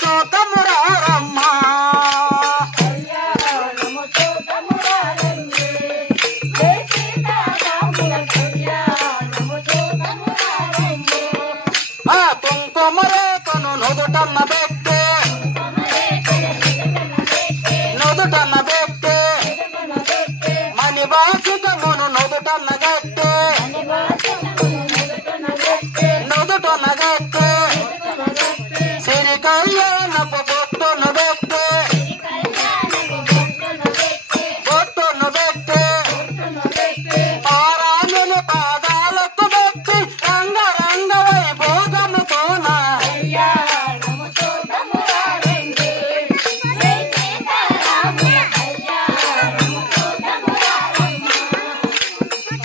చూద్దాము రారమ్మా కుంకుమరేతను నుదుటన్న పెట్టే మణివాసికమును నుదుటన్న గట్టే సిరి కళ్యాణపు బొట్టును పెట్టే పారాణుని పాదాలకు పెట్టి రంగరంగ వైభోగముతోన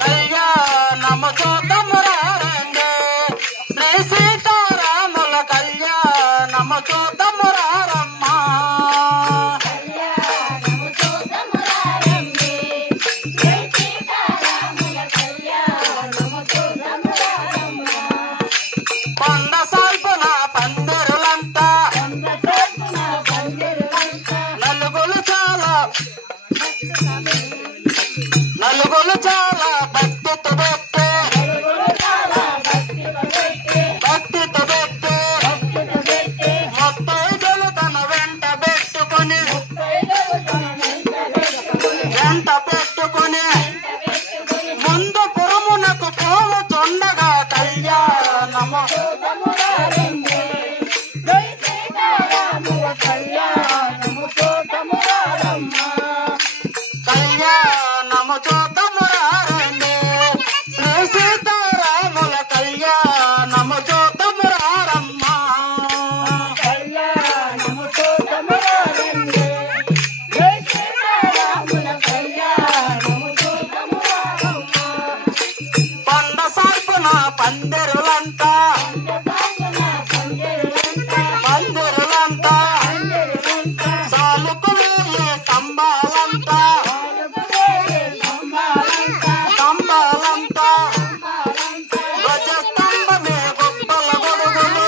కళ్యాణము చూద్దాము రారండి శ్రీ సీతారాముల కళ్యాణము చూద్దాము రారమ్మా కొండ సాల్పున పందిరులంతా నలుగులు చాలా భక్తితో పెట్టే మొత్తైదులు తన వెంట పెట్టుకుని ముందు పురమునకు పోవుచుండగా కళ్యాణము చూద్దాము రారండి శ్రీ సీతారాముల కళ్యాణము చూద్దాము రారమ్మా కొండ సార్పున పందిరులంతా సాలుకు వేలే స్తంభాలంతా ధ్వజస్తంభమే గొప్ప గొడుగులు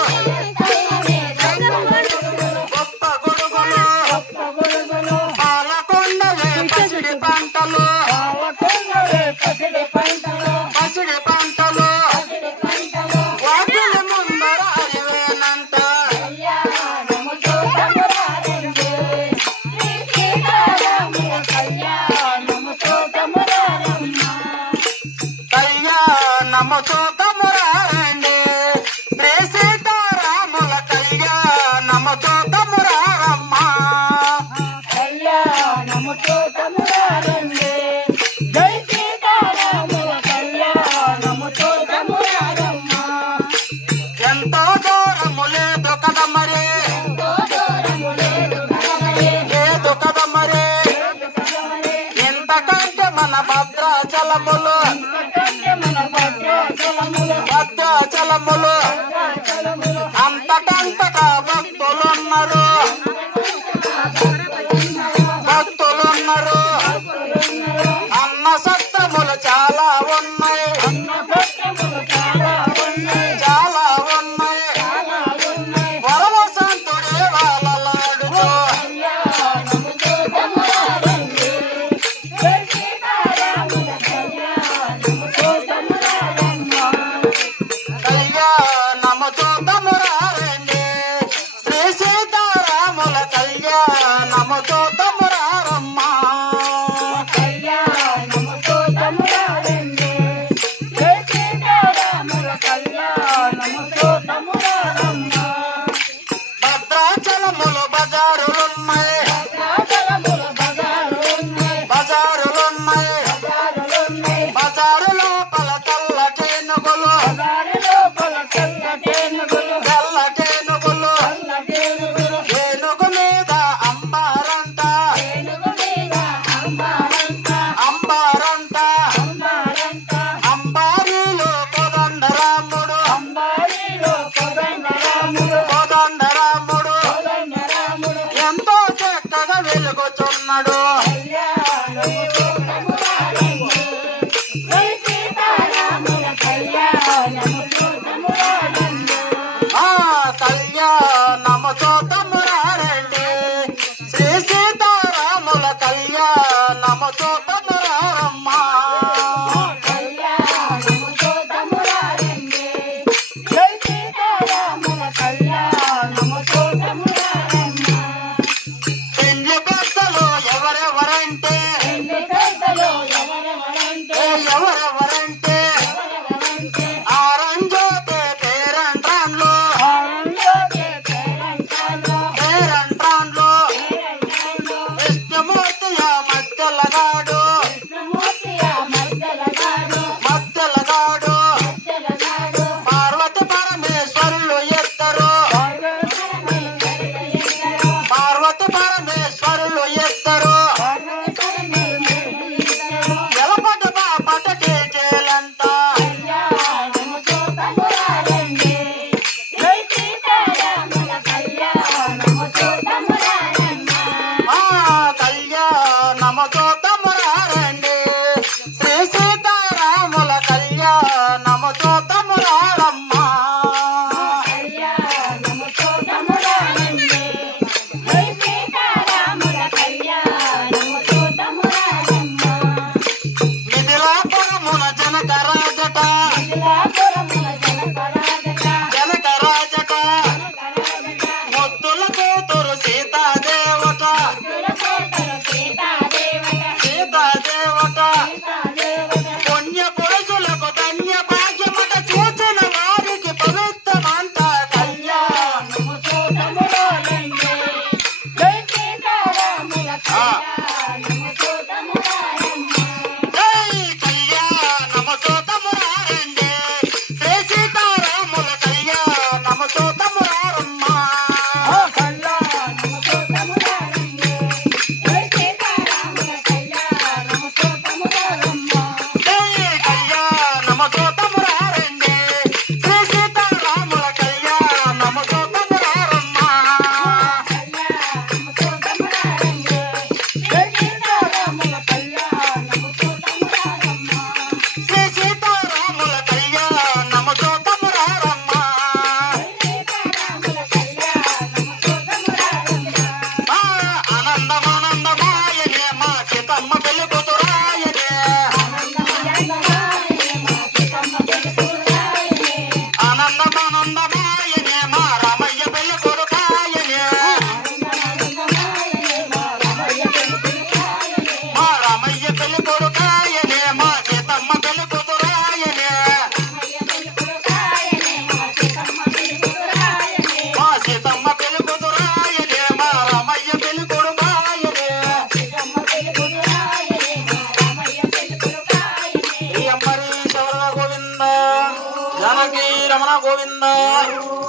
పాలకొండలే పసిడి పంటలు వాకిలి ముందర అరివేనంట కళ్యాణము చూద్దాము రారండి శ్రీ సీతారాముల కళ్యాణము చూద్దాము రారమ్మా ఎంతో దూరము లేదు కదా మరి ఇంతకంటే మన భద్రాచలములు అంతకంతగా భక్తులున్నారు అన్న సత్రములు చాలా ఉన్నాయి వరవసంతుడే వాళ్ళలాడుచు కళ్యాణము చూద్దాము రారండి శ్రీ సీతారాముల కళ్యాణము చూద్దాము రారమ్మా భద్రాచలములు బజారులున్నాయి బజారు లోపల తెల్లటేనుగులు ఏనుగు మీద అంబారంట అంబారీలో కోదండరాముడు ఎంతో చక్కగా వెలుగుచున్నాడు కళ్యాణము కన్ను